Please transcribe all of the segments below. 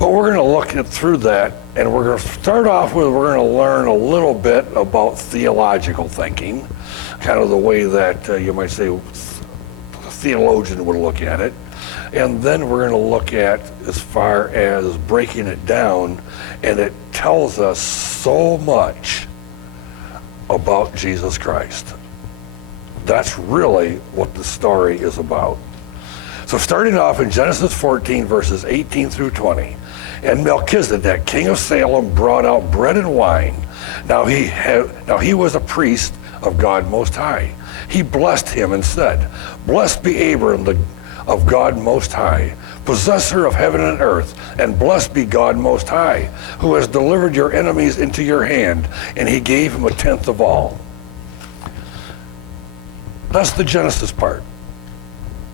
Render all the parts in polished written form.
But we're going to look through that, and we're going to start off with, we're going to learn a little bit about theological thinking, kind of the way that you might say a theologian would look at it. And then we're going to look at as far as breaking it down, and it tells us so much about Jesus Christ. That's really what the story is about. So starting off in Genesis 14, verses 18 through 20, and Melchizedek, king of Salem, brought out bread and wine. Now he was a priest of God Most High. He blessed him and said, "Blessed be Abram of God Most High, possessor of heaven and earth, and blessed be God Most High, who has delivered your enemies into your hand." And he gave him a tenth of all. That's the Genesis part.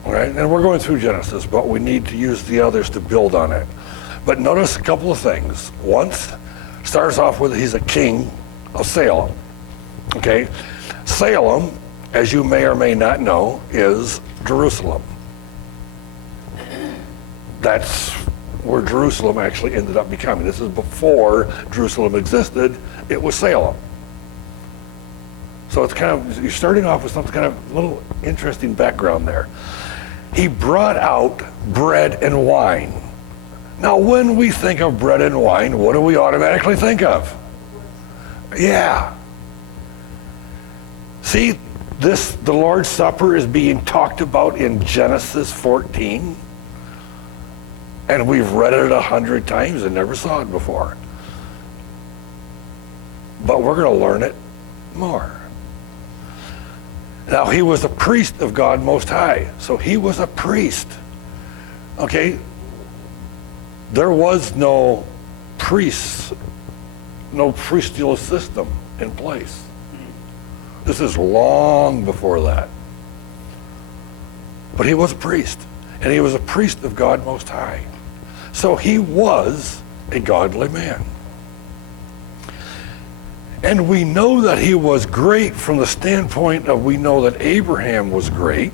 All right? And we're going through Genesis, but we need to use the others to build on it. But notice a couple of things. One starts off with he's a king of Salem. Okay? Salem, as you may or may not know, is Jerusalem. That's where Jerusalem actually ended up becoming. This is before Jerusalem existed. It was Salem. So it's kind of, you're starting off with something kind of a little interesting background there. He brought out bread and wine. Now, when we think of bread and wine, what do we automatically think of? Yeah. See, the Lord's Supper is being talked about in Genesis 14. And we've read it 100 times and never saw it before. But we're going to learn it more. Now, he was a priest of God Most High. So he was a priest. Okay? There was no priests, no priestly system in place. This is long before that. But he was a priest. And he was a priest of God Most High. So he was a godly man. And we know that he was great from the standpoint of, we know that Abraham was great,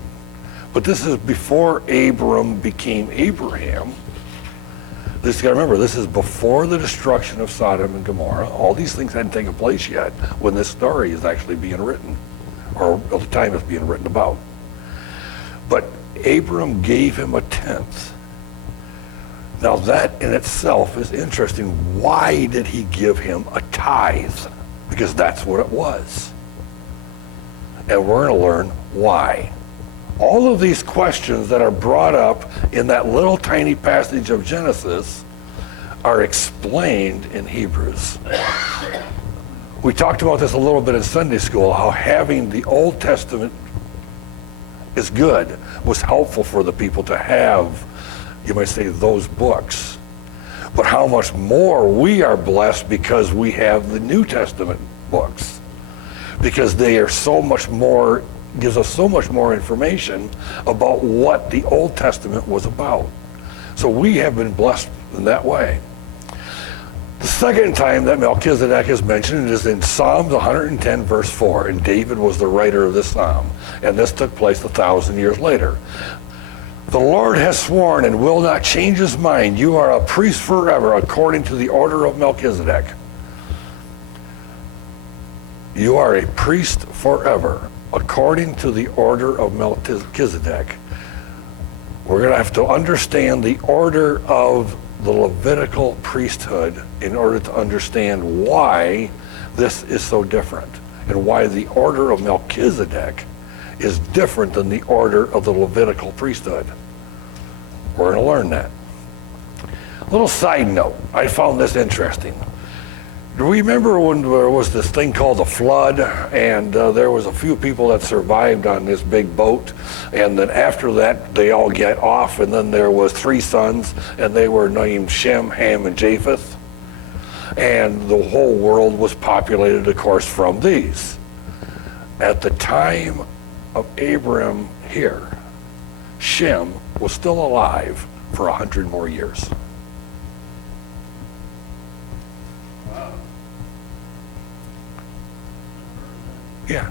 but this is before Abram became Abraham. This, you gotta remember, this is before the destruction of Sodom and Gomorrah. All these things hadn't taken place yet when this story is actually being written, or at the time it's being written about. But Abram gave him a tenth. Now that in itself is interesting. Why did he give him a tithe? Because that's what it was. And we're going to learn why. All of these questions that are brought up in that little tiny passage of Genesis are explained in Hebrews. We talked about this a little bit in Sunday school, how having the Old Testament is good, was helpful for the people to have, you might say, those books. But how much more we are blessed because we have the New Testament books. Because they are so much more, gives us so much more information about what the Old Testament was about. So we have been blessed in that way. The second time that Melchizedek is mentioned is in Psalms 110 verse 4, and David was the writer of this psalm, and this took place 1,000 years later. The Lord has sworn and will not change his mind. You are a priest forever according to the order of Melchizedek. You are a priest forever according to the order of Melchizedek. We're going to have to understand the order of the Levitical priesthood in order to understand why this is so different and why the order of Melchizedek is different than the order of the Levitical priesthood. We're going to learn that. A little side note, I found this interesting. Do we remember when there was this thing called the flood, and there was a few people that survived on this big boat, and then after that they all get off, and then there was 3 sons, and they were named Shem, Ham, and Japheth, and the whole world was populated, of course, from these. At the time of Abram here, Shem was still alive for 100 more years. Yeah.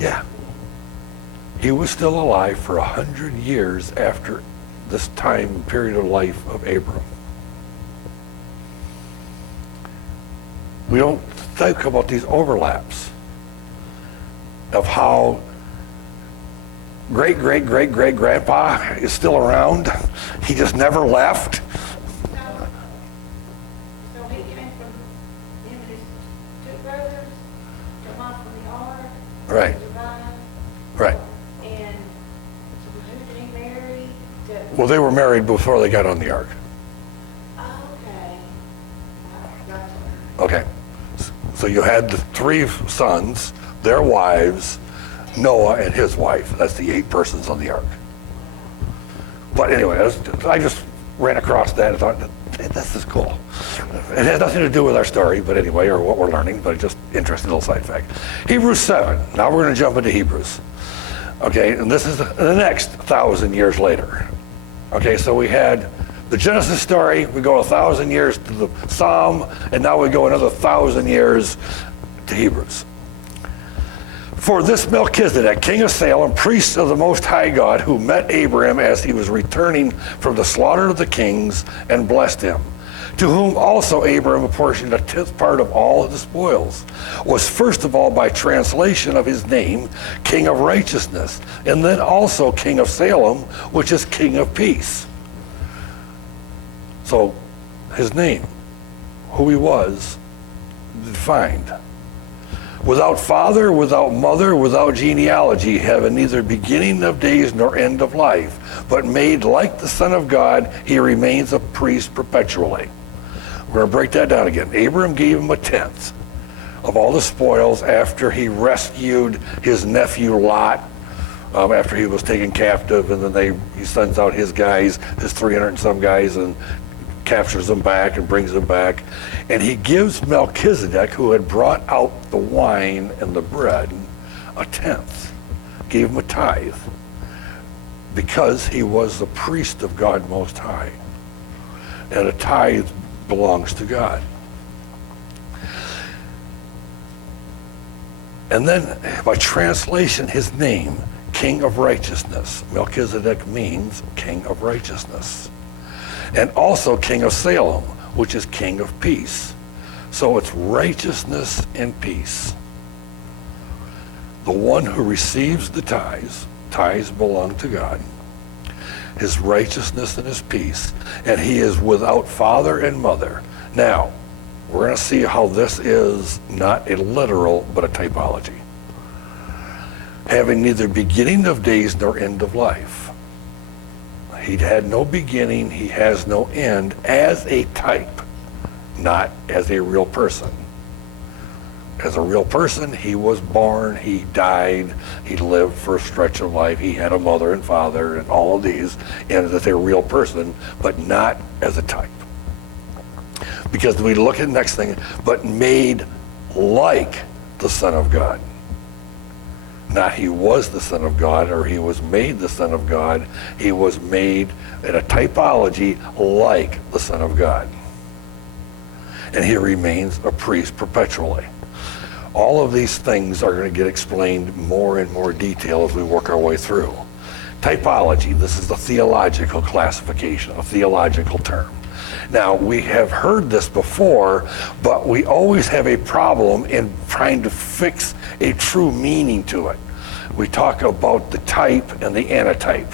Yeah. He was still alive for 100 years after this time period of life of Abram. We don't think about these overlaps of how great-great-great-great-grandpa is still around. He just never left. So he came from him and his two brothers, come off from the ark. Right. Survived. Right. And who did he marry? Well, they were married before they got on the ark. Okay. Gotcha. Okay. So you had the 3 sons, their wives, Noah and his wife. That's the 8 persons on the ark. But anyway, I just ran across that and thought, hey, this is cool. It has nothing to do with our story, but anyway, or what we're learning, but just interesting little side fact. Hebrews 7. Now we're going to jump into Hebrews. Okay, and this is the next 1,000 years later. Okay, so we had the Genesis story, we go 1,000 years to the Psalm, and now we go another 1,000 years to Hebrews. For this Melchizedek, king of Salem, priest of the Most High God, who met Abraham as he was returning from the slaughter of the kings and blessed him, to whom also Abraham apportioned a 10th part of all of the spoils, was first of all by translation of his name, King of Righteousness, and then also King of Salem, which is King of Peace. So his name, who he was, defined. Without father, without mother, without genealogy, having neither beginning of days nor end of life, but made like the Son of God, he remains a priest perpetually. We're going to break that down again. Abraham gave him a 10th of all the spoils after he rescued his nephew Lot, after he was taken captive, and then he sends out his guys, his 300 and some guys, and captures them back and brings them back. And he gives Melchizedek, who had brought out the wine and the bread, a 10th, gave him a tithe, because he was the priest of God Most High. And a tithe belongs to God. And then by translation, his name, King of Righteousness. Melchizedek means King of Righteousness. And also King of Salem, which is King of Peace. So it's righteousness and peace. The one who receives the tithes belong to God, his righteousness and his peace, and he is without father and mother. Now, we're going to see how this is not a literal, but a typology. Having neither beginning of days nor end of life. He had no beginning, he has no end, as a type, not as a real person. As a real person, he was born, he died, he lived for a stretch of life, he had a mother and father and all of these, and as a real person, but not as a type. Because we look at the next thing, but made like the Son of God. Not he was the Son of God, or he was made the Son of God. He was made in a typology like the Son of God. And he remains a priest perpetually. All of these things are going to get explained more and more detail as we work our way through. Typology, this is the theological classification, a theological term. Now, we have heard this before, but we always have a problem in trying to fix a true meaning to it. We talk about the type and the antitype.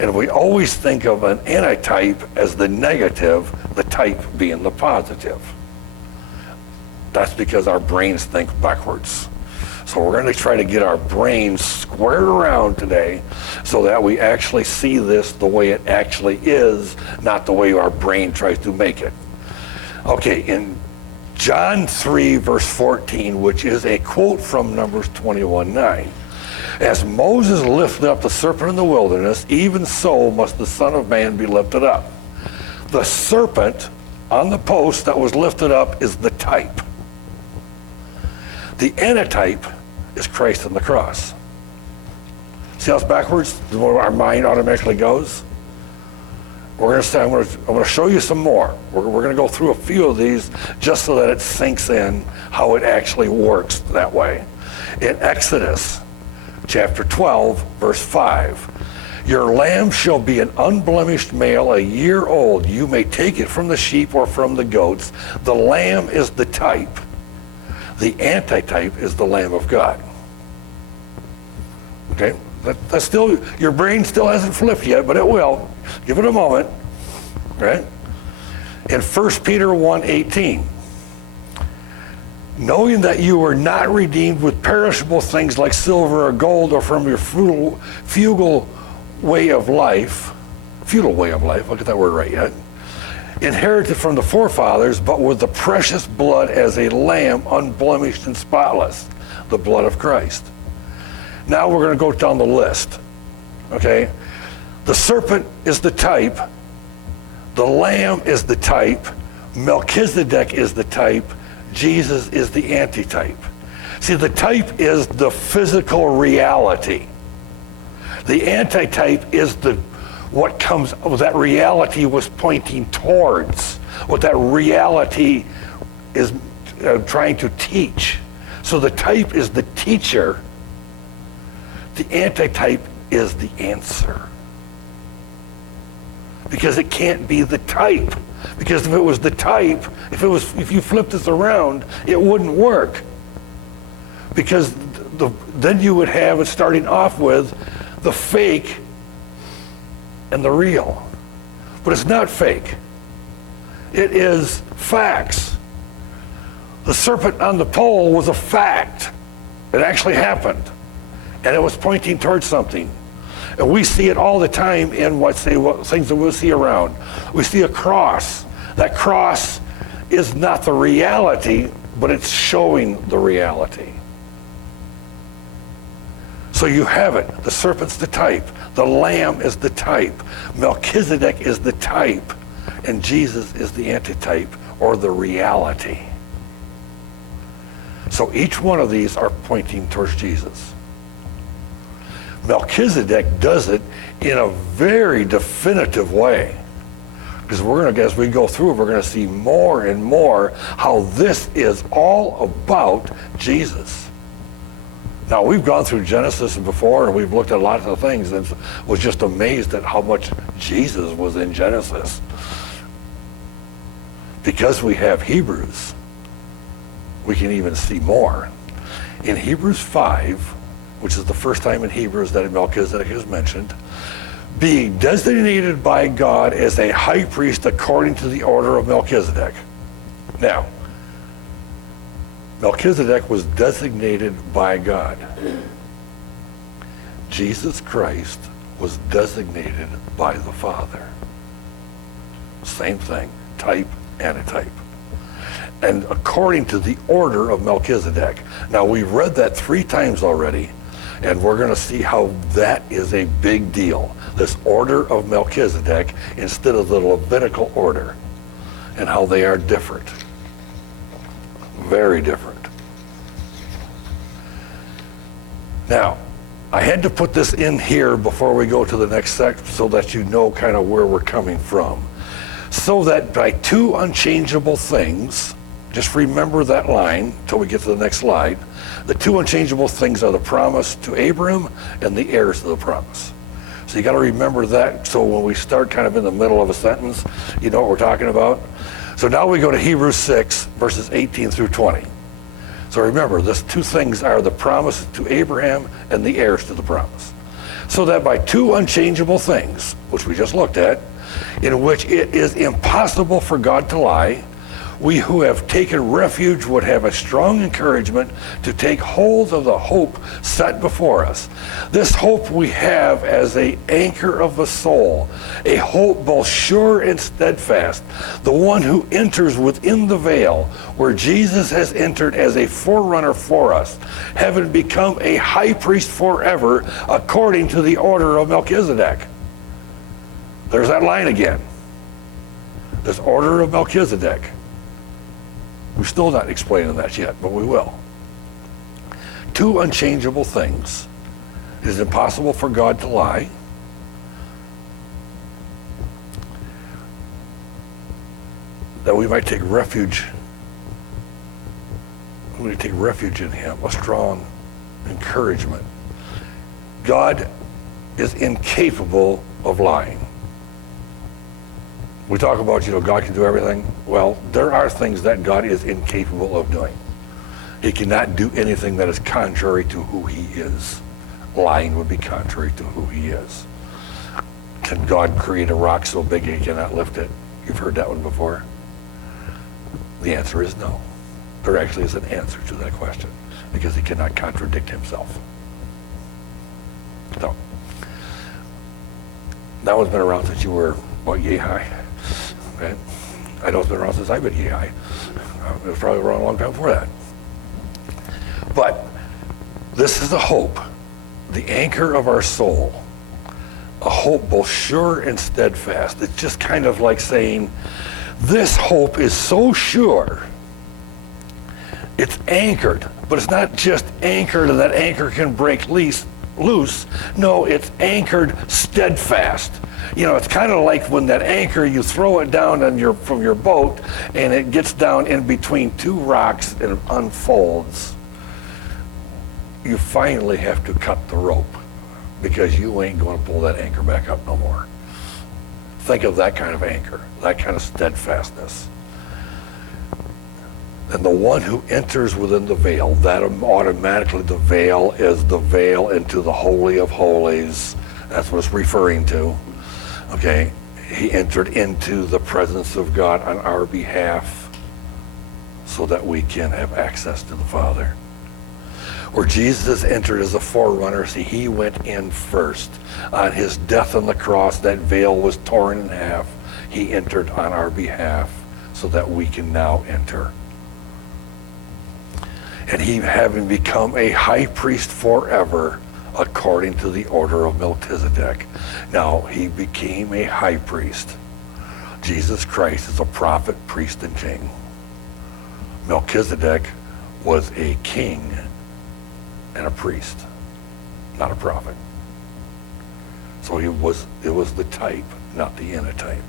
And we always think of an antitype as the negative, the type being the positive. That's because our brains think backwards. So we're going to try to get our brains squared around today so that we actually see this the way it actually is, not the way our brain tries to make it. Okay, in John 3, verse 14, which is a quote from Numbers 21:9, as Moses lifted up the serpent in the wilderness, even so must the Son of Man be lifted up. The serpent on the post that was lifted up is the type. The antitype is Christ on the cross. See how it's backwards? The way our mind automatically goes? We're going to say, I'm going to show you some more. We're going to go through a few of these just so that it sinks in how it actually works that way. In Exodus chapter 12, verse 5, Your lamb shall be an unblemished male, a year old. You may take it from the sheep or from the goats. The lamb is the type. The antitype is the Lamb of God. Okay? That's still, your brain still hasn't flipped yet, but it will. Give it a moment. Right? In 1 Peter 1:18, knowing that you were not redeemed with perishable things like silver or gold or from your futile way of life, I'll get that word right yet, inherited from the forefathers, but with the precious blood as a lamb, unblemished and spotless, the blood of Christ. Now we're going to go down the list. Okay? The serpent is the type. The lamb is the type. Melchizedek is the type. Jesus is the antitype. See, the type is the physical reality. The antitype is what comes, that reality was pointing towards, what that reality is trying to teach. So the type is the teacher. The antitype is the answer. Because it can't be the type. Because if it was the type, if you flip this around, it wouldn't work. Because then you would have it starting off with the fake and the real. But it's not fake. It is facts. The serpent on the pole was a fact. It actually happened. And it was pointing towards something. And we see it all the time in what things that we'll see around. We see a cross. That cross is not the reality, but it's showing the reality. So you have it. The serpent's the type. The lamb is the type. Melchizedek is the type. And Jesus is the antitype, or the reality. So each one of these are pointing towards Jesus. Melchizedek does it in a very definitive way. Because as we go through, we're going to see more and more how this is all about Jesus. Now, we've gone through Genesis before, and we've looked at lots of things, and was just amazed at how much Jesus was in Genesis. Because we have Hebrews, we can even see more. In Hebrews 5, which is the first time in Hebrews that Melchizedek is mentioned, being designated by God as a high priest according to the order of Melchizedek. Now, Melchizedek was designated by God. Jesus Christ was designated by the Father. Same thing, type, antitype. And according to the order of Melchizedek. Now, we've read that 3 times already, and we're going to see how that is a big deal. This order of Melchizedek instead of the Levitical order, and how they are different. Very different. Now, I had to put this in here before we go to the next section so that you know kind of where we're coming from. So that by 2 unchangeable things, just remember that line until we get to the next slide. The 2 unchangeable things are the promise to Abram and the heirs to the promise. So you got to remember that, so when we start kind of in the middle of a sentence, you know what we're talking about. So now we go to Hebrews 6, verses 18 through 20. So remember, these 2 things are the promise to Abraham and the heirs to the promise. So that by 2 unchangeable things, which we just looked at, in which it is impossible for God to lie, we who have taken refuge would have a strong encouragement to take hold of the hope set before us. This hope we have as an anchor of the soul, a hope both sure and steadfast, the one who enters within the veil, where Jesus has entered as a forerunner for us, having become a high priest forever, according to the order of Melchizedek. There's that line again. This order of Melchizedek. We're still not explaining that yet, but we will. 2 unchangeable things. It is impossible for God to lie. That we might take refuge. We take refuge in him, a strong encouragement. God is incapable of lying. We talk about, God can do everything. Well, there are things that God is incapable of doing. He cannot do anything that is contrary to who he is. Lying would be contrary to who he is. Can God create a rock so big he cannot lift it? You've heard that one before. The answer is no. There actually is an answer to that question, because he cannot contradict himself. So, that one's been around since you were, yay high? Right? I know it's been around since I've been yay high. It was probably around a long time before that. But this is a hope, the anchor of our soul, a hope both sure and steadfast. It's just kind of like saying, this hope is so sure, it's anchored, but it's not just anchored and that anchor can break loose. No, it's anchored steadfast. It's kind of like when that anchor, you throw it down from your boat and it gets down in between two rocks and it unfolds. You finally have to cut the rope because you ain't going to pull that anchor back up no more. Think of that kind of anchor, that kind of steadfastness. And the one who enters within the veil, that automatically the veil is the veil into the Holy of Holies. That's what it's referring to. Okay, he entered into the presence of God on our behalf so that we can have access to the Father. Where Jesus entered as a forerunner, see, he went in first. On his death on the cross, that veil was torn in half. He entered on our behalf so that we can now enter. And he, having become a high priest forever, according to the order of Melchizedek. Now, he became a high priest. Jesus Christ is a prophet, priest, and king. Melchizedek was a king and a priest, not a prophet. So it was the type, not the antitype.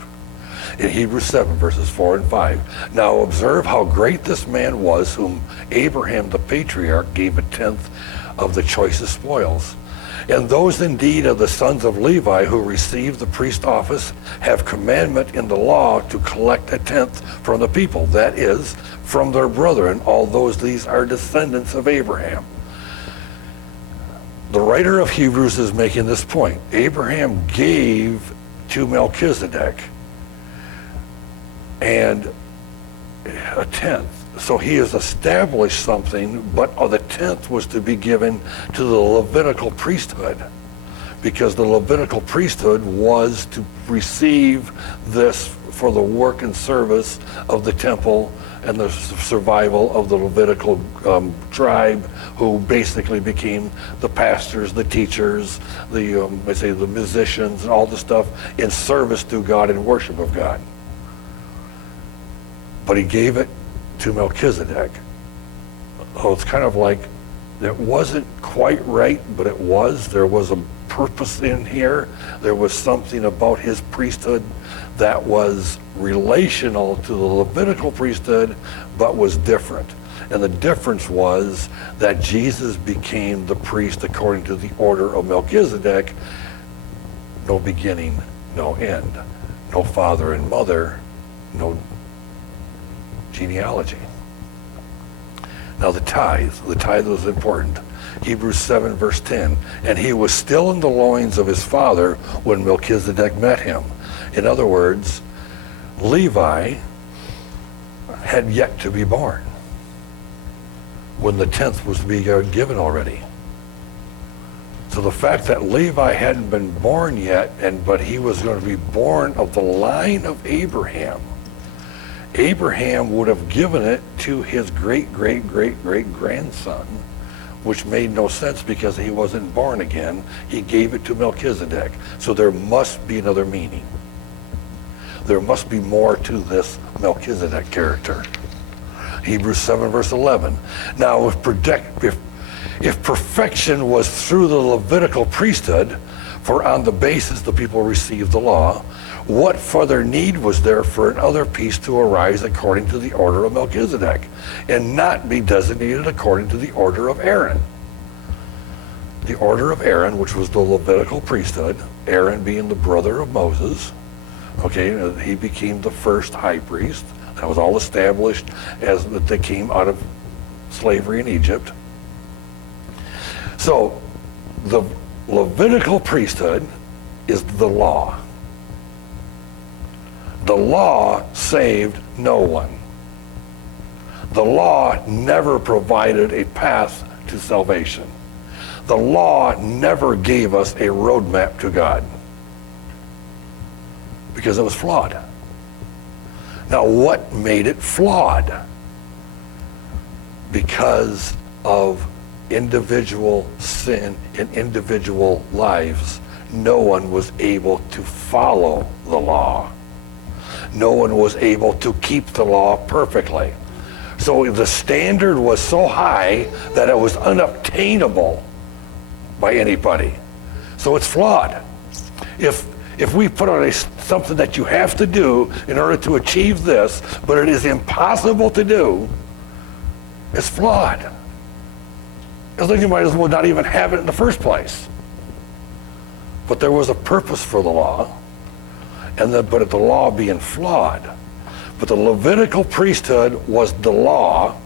In Hebrews 7, verses 4 and 5. Now observe how great this man was, whom Abraham the patriarch gave a tenth of the choicest spoils. And those indeed of the sons of Levi who received the priest office have commandment in the law to collect a tenth from the people, that is, from their brethren, although these are descendants of Abraham. The writer of Hebrews is making this point. Abraham gave to Melchizedek and a tenth. So he has established something, but the tenth was to be given to the Levitical priesthood, because the Levitical priesthood was to receive this for the work and service of the temple and the survival of the Levitical tribe, who basically became the pastors, the teachers, the musicians, and all the stuff in service to God and worship of God. But he gave it to Melchizedek. So it's kind of like, it wasn't quite right, but it was. There was a purpose in here. There was something about his priesthood that was relational to the Levitical priesthood, but was different. And the difference was that Jesus became the priest according to the order of Melchizedek. No beginning, no end. No father and mother, no genealogy. Now the tithe was important. Hebrews 7 verse 10, and he was still in the loins of his father when Melchizedek met him. In other words, Levi had yet to be born when the tenth was to be given already. So the fact that Levi hadn't been born yet, but he was going to be born of the line of Abraham, Abraham would have given it to his great-great-great-great-grandson, which made no sense because he wasn't born again. He gave it to Melchizedek. So there must be another meaning. There must be more to this Melchizedek character. Hebrews 7 verse 11. Now if perfection was through the Levitical priesthood, for on the basis the people received the law, what further need was there for another piece to arise according to the order of Melchizedek, and not be designated according to the order of Aaron? the order of Aaron, which was the Levitical priesthood, Aaron being the brother of Moses. Okay, he became the first high priest. That was all established as they came out of slavery in Egypt. So the Levitical priesthood is the law. The law saved no one. The law never provided a path to salvation. The law never gave us a roadmap to God because it was flawed. Now, what made it flawed? Because of individual sin in individual lives, no one was able to follow the law. No one was able to keep the law perfectly. So the standard was so high that it was unobtainable by anybody. So it's flawed. If we put on something that you have to do in order to achieve this, but it is impossible to do, it's flawed. It's like you might as well not even have it in the first place. But there was a purpose for the law, but the law being flawed. But the Levitical priesthood was the law.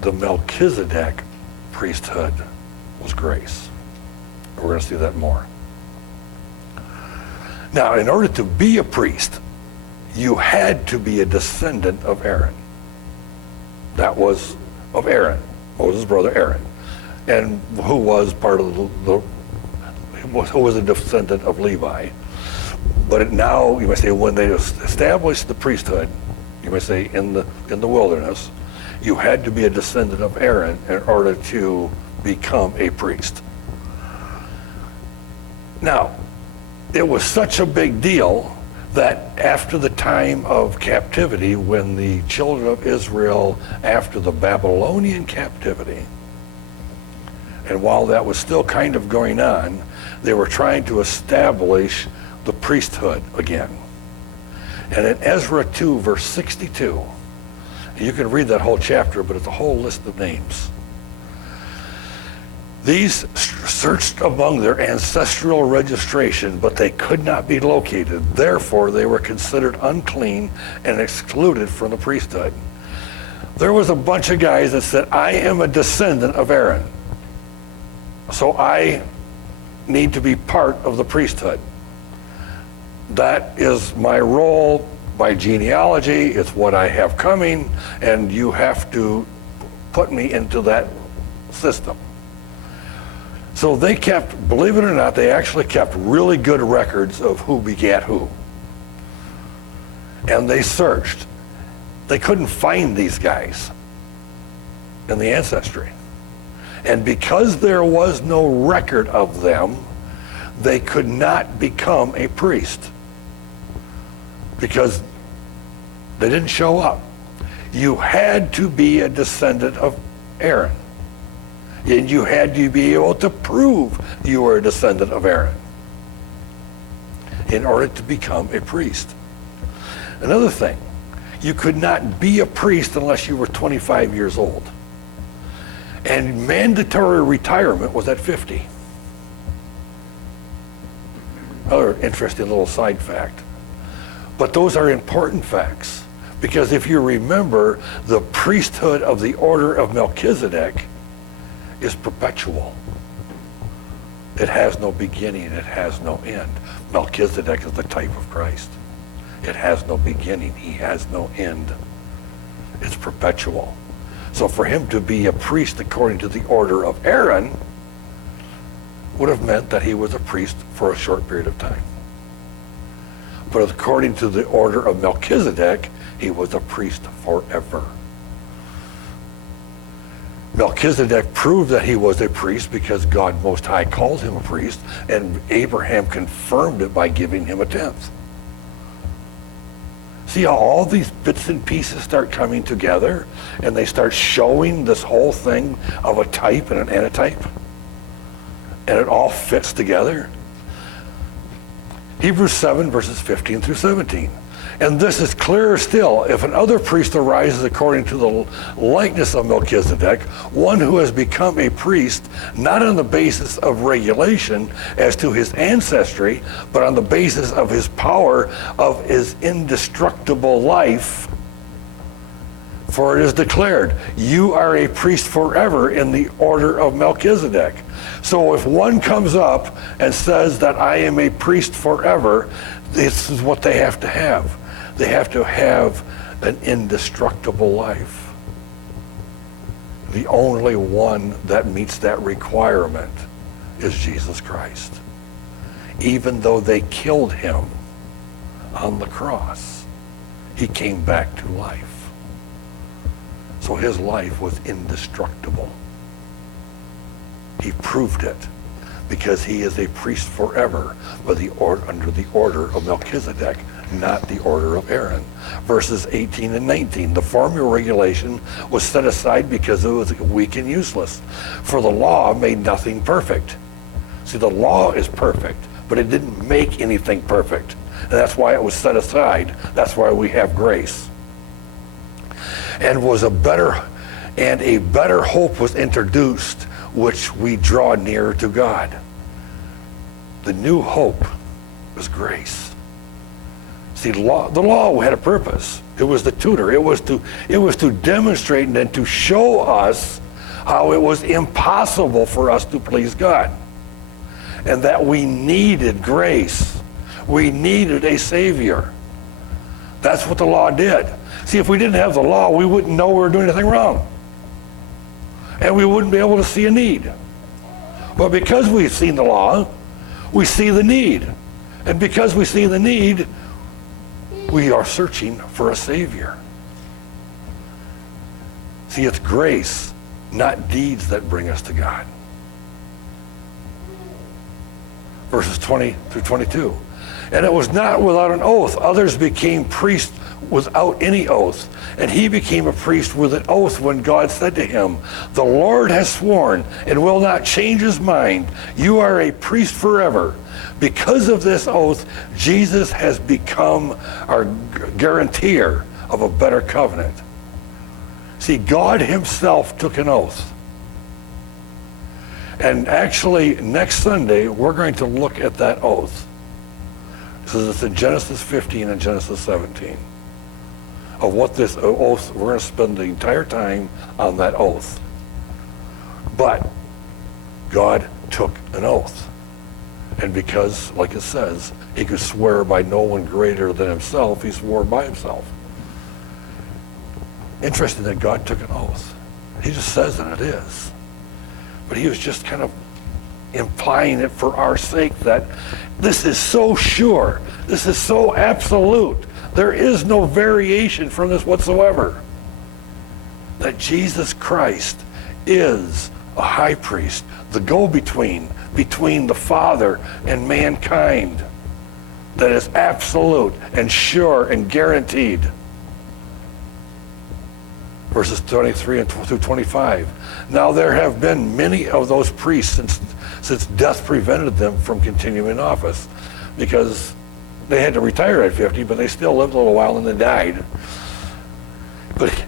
The Melchizedek priesthood was grace. We're going to see that more. Now, in order to be a priest, you had to be a descendant of Aaron. That was of Aaron, Moses' brother Aaron, and who was part of who was a descendant of Levi. But now, you might say, when they established the priesthood, you might say in the wilderness, you had to be a descendant of Aaron in order to become a priest. Now, it was such a big deal that after the time of captivity, when the children of Israel, after the Babylonian captivity, and while that was still kind of going on, they were trying to establish the priesthood again. And in Ezra 2, verse 62, you can read that whole chapter, but it's a whole list of names. These searched among their ancestral registration, but they could not be located. Therefore, they were considered unclean and excluded from the priesthood. There was a bunch of guys that said, I am a descendant of Aaron, so I need to be part of the priesthood. That is my role by genealogy. It's what I have coming, and you have to put me into that system. So they kept, believe it or not, they actually kept really good records of who begat who. And they searched. They couldn't find these guys in the ancestry. And because there was no record of them, they could not become a priest because they didn't show up. You had to be a descendant of Aaron. And you had to be able to prove you were a descendant of Aaron in order to become a priest. Another thing, you could not be a priest unless you were 25 years old. And mandatory retirement was at 50. Another interesting little side fact. But those are important facts, because if you remember, the priesthood of the order of Melchizedek is perpetual. It has no beginning, it has no end. Melchizedek is the type of Christ. It has no beginning, he has no end. It's perpetual. So for him to be a priest according to the order of Aaron would have meant that he was a priest for a short period of time. But according to the order of Melchizedek, he was a priest forever. Melchizedek proved that he was a priest because God Most High called him a priest, and Abraham confirmed it by giving him a tenth. See how all these bits and pieces start coming together, and they start showing this whole thing of a type and an antitype, and it all fits together. Hebrews 7, verses 15 through 17. And this is clearer still, if another priest arises according to the likeness of Melchizedek, one who has become a priest, not on the basis of regulation as to his ancestry, but on the basis of his power of his indestructible life. For it is declared, you are a priest forever in the order of Melchizedek. So if one comes up and says that I am a priest forever, this is what they have to have. They have to have an indestructible life. The only one that meets that requirement is Jesus Christ. Even though they killed him on the cross, he came back to life. So his life was indestructible. He proved it because he is a priest forever under the order of Melchizedek, not the order of Aaron. Verses 18 and 19. The former regulation was set aside because it was weak and useless. For the law made nothing perfect. See, the law is perfect, but it didn't make anything perfect. And that's why it was set aside. That's why we have grace. And a better hope was introduced, which we draw nearer to God. The new hope was grace. See, the law had a purpose. It was the tutor. It was to demonstrate and to show us how it was impossible for us to please God, and that we needed grace. We needed a Savior. That's what the law did. See, if we didn't have the law, we wouldn't know we were doing anything wrong, and we wouldn't be able to see a need. But because we've seen the law, we see the need. And because we see the need, we are searching for a Savior. See, it's grace, not deeds, that bring us to God. Verses 20 through 22. And it was not without an oath. Others became priests without any oath. And he became a priest with an oath when God said to him, the Lord has sworn and will not change his mind. You are a priest forever. Because of this oath, Jesus has become our guarantor of a better covenant. See, God himself took an oath. And actually, next Sunday, we're going to look at that oath. So it's in Genesis 15 and Genesis 17. Of what this oath, we're going to spend the entire time on that oath. But God took an oath. And because, like it says, he could swear by no one greater than himself, he swore by himself. Interesting that God took an oath. He just says that it is. But he was just kind of implying it for our sake, that this is so sure, this is so absolute, there is no variation from this whatsoever, that Jesus Christ is a high priest, the go-between between the Father and mankind, that is absolute and sure and guaranteed. Verses 23 through 25. Now there have been many of those priests since death prevented them from continuing in office, because they had to retire at 50, but they still lived a little while and then died. But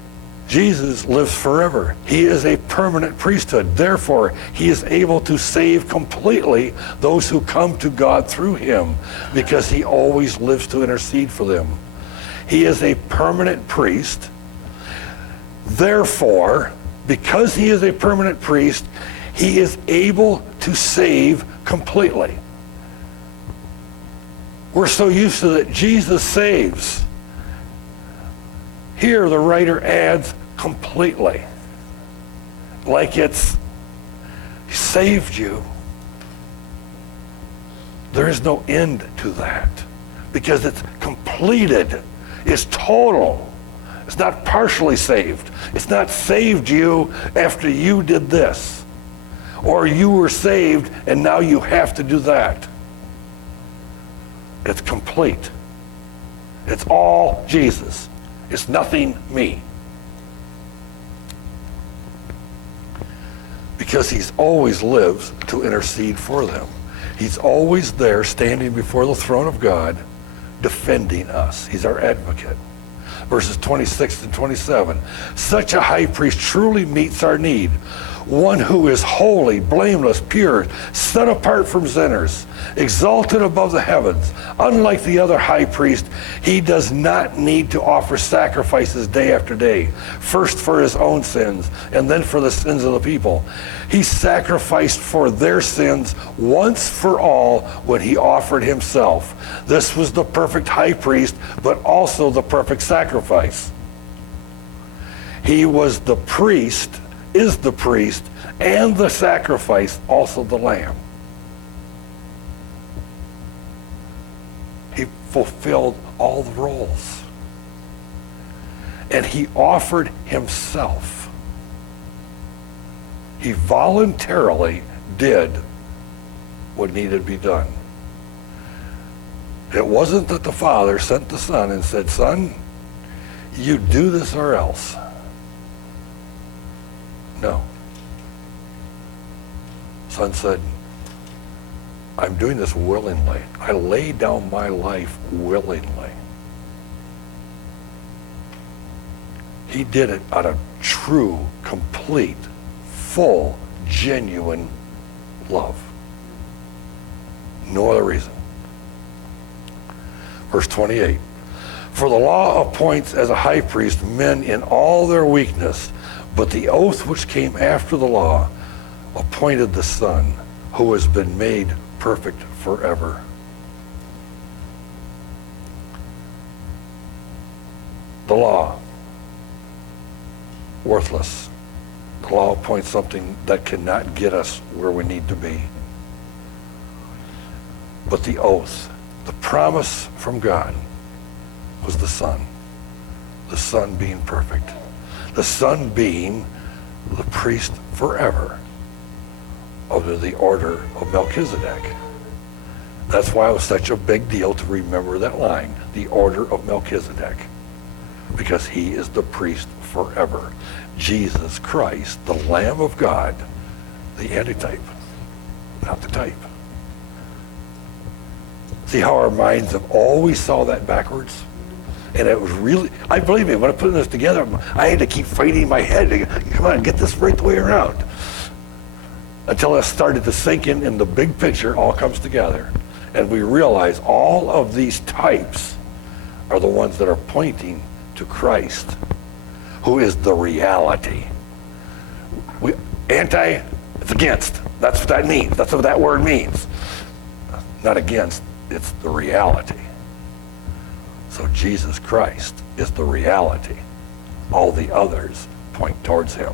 Jesus lives forever. He is a permanent priesthood. Therefore, he is able to save completely those who come to God through him, because he always lives to intercede for them. He is a permanent priest. Therefore, because he is a permanent priest, he is able to save completely. We're so used to that Jesus saves. Here the writer adds completely. Like it's, he saved you. There is no end to that, because it's completed. It's total. It's not partially saved. It's not saved you after you did this, or you were saved and now you have to do that. It's complete. It's all Jesus. It's nothing me. Because he's always lives to intercede for them. He's always there standing before the throne of God, defending us. He's our advocate. Verses 26 and 27. Such a high priest truly meets our need. One who is holy, blameless, pure, set apart from sinners, exalted above the heavens. Unlike the other high priest, he does not need to offer sacrifices day after day, first for his own sins and then for the sins of the people. He sacrificed for their sins once for all when he offered himself. This was the perfect high priest, but also the perfect sacrifice. He was the priest, is the priest, and the sacrifice, also the lamb. He fulfilled all the roles. And he offered himself. He voluntarily did what needed to be done. It wasn't that the Father sent the Son and said, "Son, you do this or else." No. Son said, "I'm doing this willingly. I lay down my life willingly." He did it out of true, complete, full, genuine love. No other reason. Verse 28. For the law appoints as a high priest men in all their weakness, but the oath which came after the law appointed the Son, who has been made perfect forever. The law, worthless. The law appoints something that cannot get us where we need to be. But the oath, the promise from God, was the Son being perfect. The Son being the priest forever under the order of Melchizedek. That's why it was such a big deal to remember that line, the order of Melchizedek, because he is the priest forever. Jesus Christ, the Lamb of God, the antitype, not the type. See how our minds have always saw that backwards? And it was really, I believe me, when I put this together, I had to keep fighting in my head to come on, get this right the way around. Until it started to sink in and the big picture all comes together. And we realize all of these types are the ones that are pointing to Christ, who is the reality. It's against. That's what that means. That's what that word means. Not against, it's the reality. So Jesus Christ is the reality. All the others point towards him.